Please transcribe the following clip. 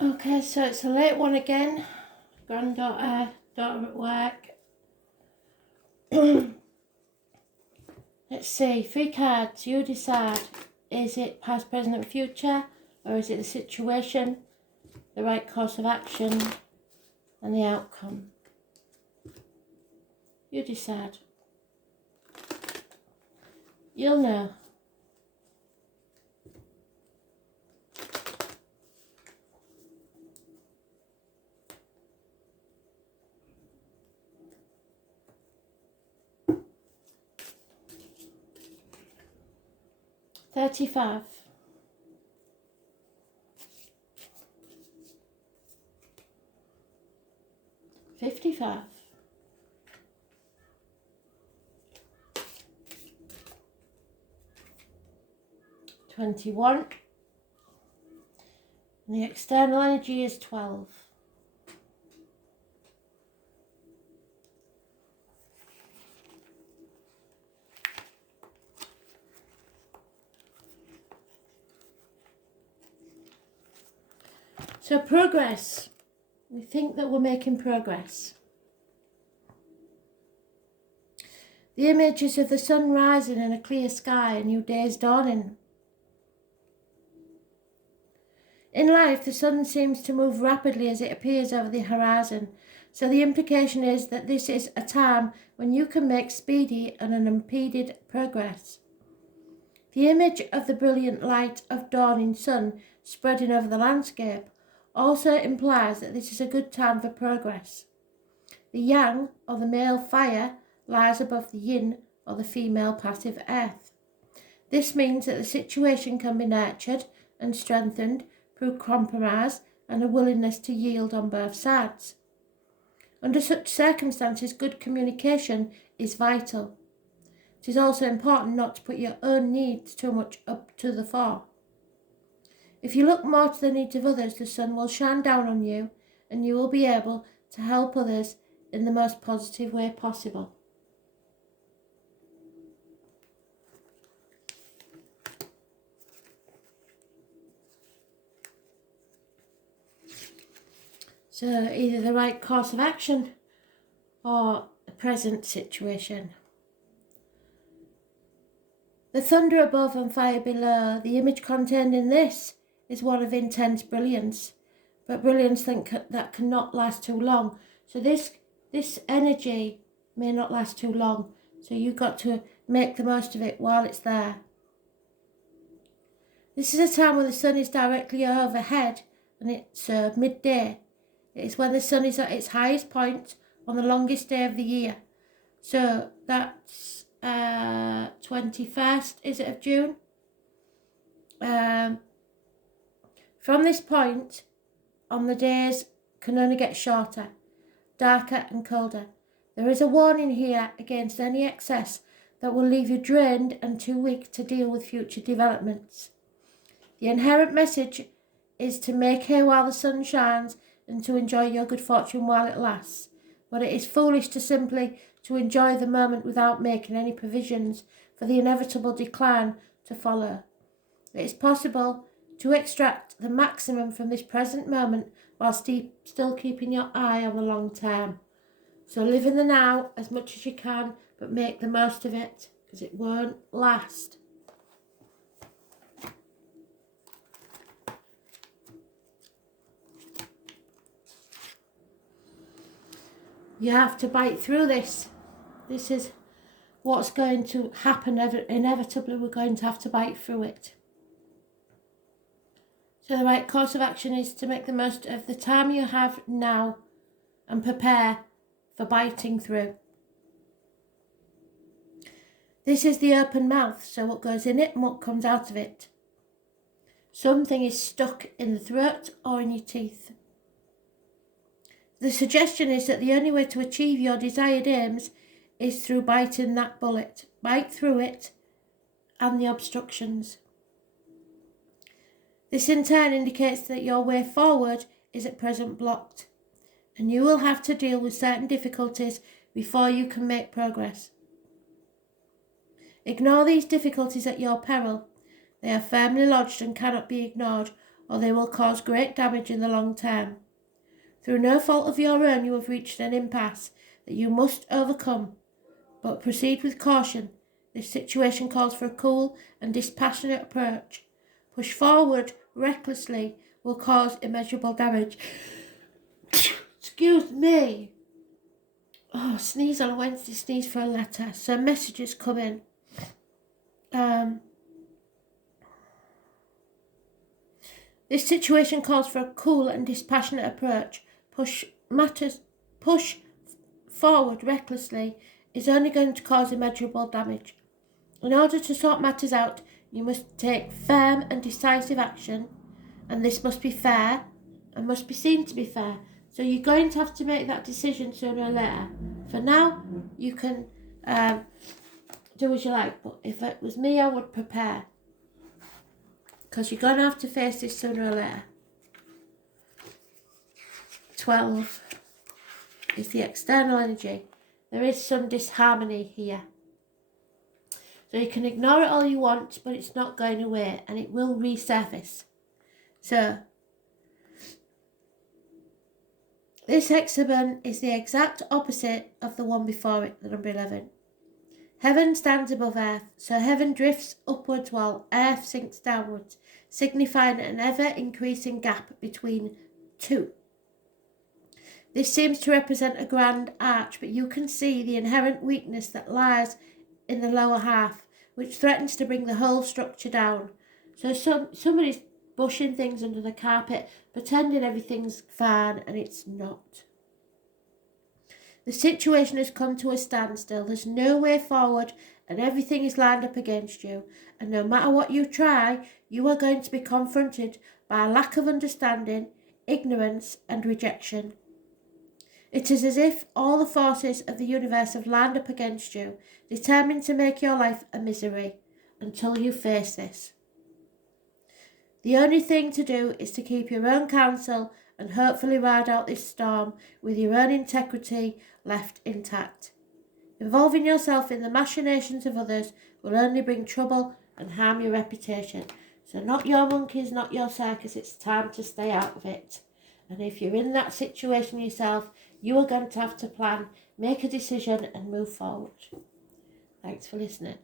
Okay, so it's a late one again. Granddaughter, daughter at work. Let's see, 3 cards, you decide. Is it past, present and future? Or is it the situation, the right course of action and the outcome? You decide. You'll know. $35. $55. $21. And the external energy is 12. So progress. We think that we're making progress. The images of the sun rising in a clear sky, a new day is dawning. In life, the sun seems to move rapidly as it appears over the horizon, so the implication is that this is a time when you can make speedy and unimpeded progress. The image of the brilliant light of dawning sun spreading over the landscape also implies that this is a good time for progress. The yang, or the male fire, lies above the yin, or the female passive earth. This means that the situation can be nurtured and strengthened through compromise and a willingness to yield on both sides. Under such circumstances, good communication is vital. It is also important not to put your own needs too much up to the fore. If you look more to the needs of others, the sun will shine down on you and you will be able to help others in the most positive way possible. So either the right course of action or the present situation. The thunder above and fire below, the image contained in this is one of intense brilliance, but brilliance that cannot last too long. So this energy may not last too long, so you've got to make the most of it while it's there. This is a time when the sun is directly overhead and it's midday. It is when the sun is at its highest point on the longest day of the year. So that's 21st, is it, of June? From this point on, the days can only get shorter, darker and colder. There is a warning here against any excess that will leave you drained and too weak to deal with future developments. The inherent message is to make hay while the sun shines and to enjoy your good fortune while it lasts. But it is foolish to simply to enjoy the moment without making any provisions for the inevitable decline to follow. It is possible to extract the maximum from this present moment while still keeping your eye on the long term. So live in the now as much as you can, but make the most of it, because it won't last. You have to bite through this. This is what's going to happen. Inevitably, we're going to have to bite through it. So the right course of action is to make the most of the time you have now and prepare for biting through. This is the open mouth, so what goes in it and what comes out of it. Something is stuck in the throat or in your teeth. The suggestion is that the only way to achieve your desired aims is through biting that bullet. Bite through it and the obstructions. This in turn indicates that your way forward is at present blocked, and you will have to deal with certain difficulties before you can make progress. Ignore these difficulties at your peril. They are firmly lodged and cannot be ignored, or they will cause great damage in the long term. Through no fault of your own, you have reached an impasse that you must overcome, but proceed with caution. This situation calls for a cool and dispassionate approach. Push forward recklessly will cause immeasurable damage. Excuse me. Oh, sneeze on a Wednesday, sneeze for a letter. So messages come in. This situation calls for a cool and dispassionate approach. Push forward recklessly is only going to cause immeasurable damage. In order to sort matters out, you must take firm and decisive action, and this must be fair and must be seen to be fair. So you're going to have to make that decision sooner or later. For now, you can do as you like, but if it was me, I would prepare. Because you're going to have to face this sooner or later. 12 is the external energy. There is some disharmony here. So you can ignore it all you want, but it's not going away and it will resurface. So this hexagon is the exact opposite of the one before it, the number 11. Heaven stands above earth, so heaven drifts upwards while earth sinks downwards, signifying an ever-increasing gap between two. This seems to represent a grand arch, but you can see the inherent weakness that lies in the lower half, which threatens to bring the whole structure down. So somebody's brushing things under the carpet, pretending everything's fine, and it's not. The situation has come to a standstill. There's no way forward and everything is lined up against you. And no matter what you try, you are going to be confronted by a lack of understanding, ignorance and rejection. It is as if all the forces of the universe have lined up against you, determined to make your life a misery until you face this. The only thing to do is to keep your own counsel and hopefully ride out this storm with your own integrity left intact. Involving yourself in the machinations of others will only bring trouble and harm your reputation. So not your monkeys, not your circus, it's time to stay out of it. And if you're in that situation yourself, you are going to have to plan, make a decision and move forward. Thanks for listening.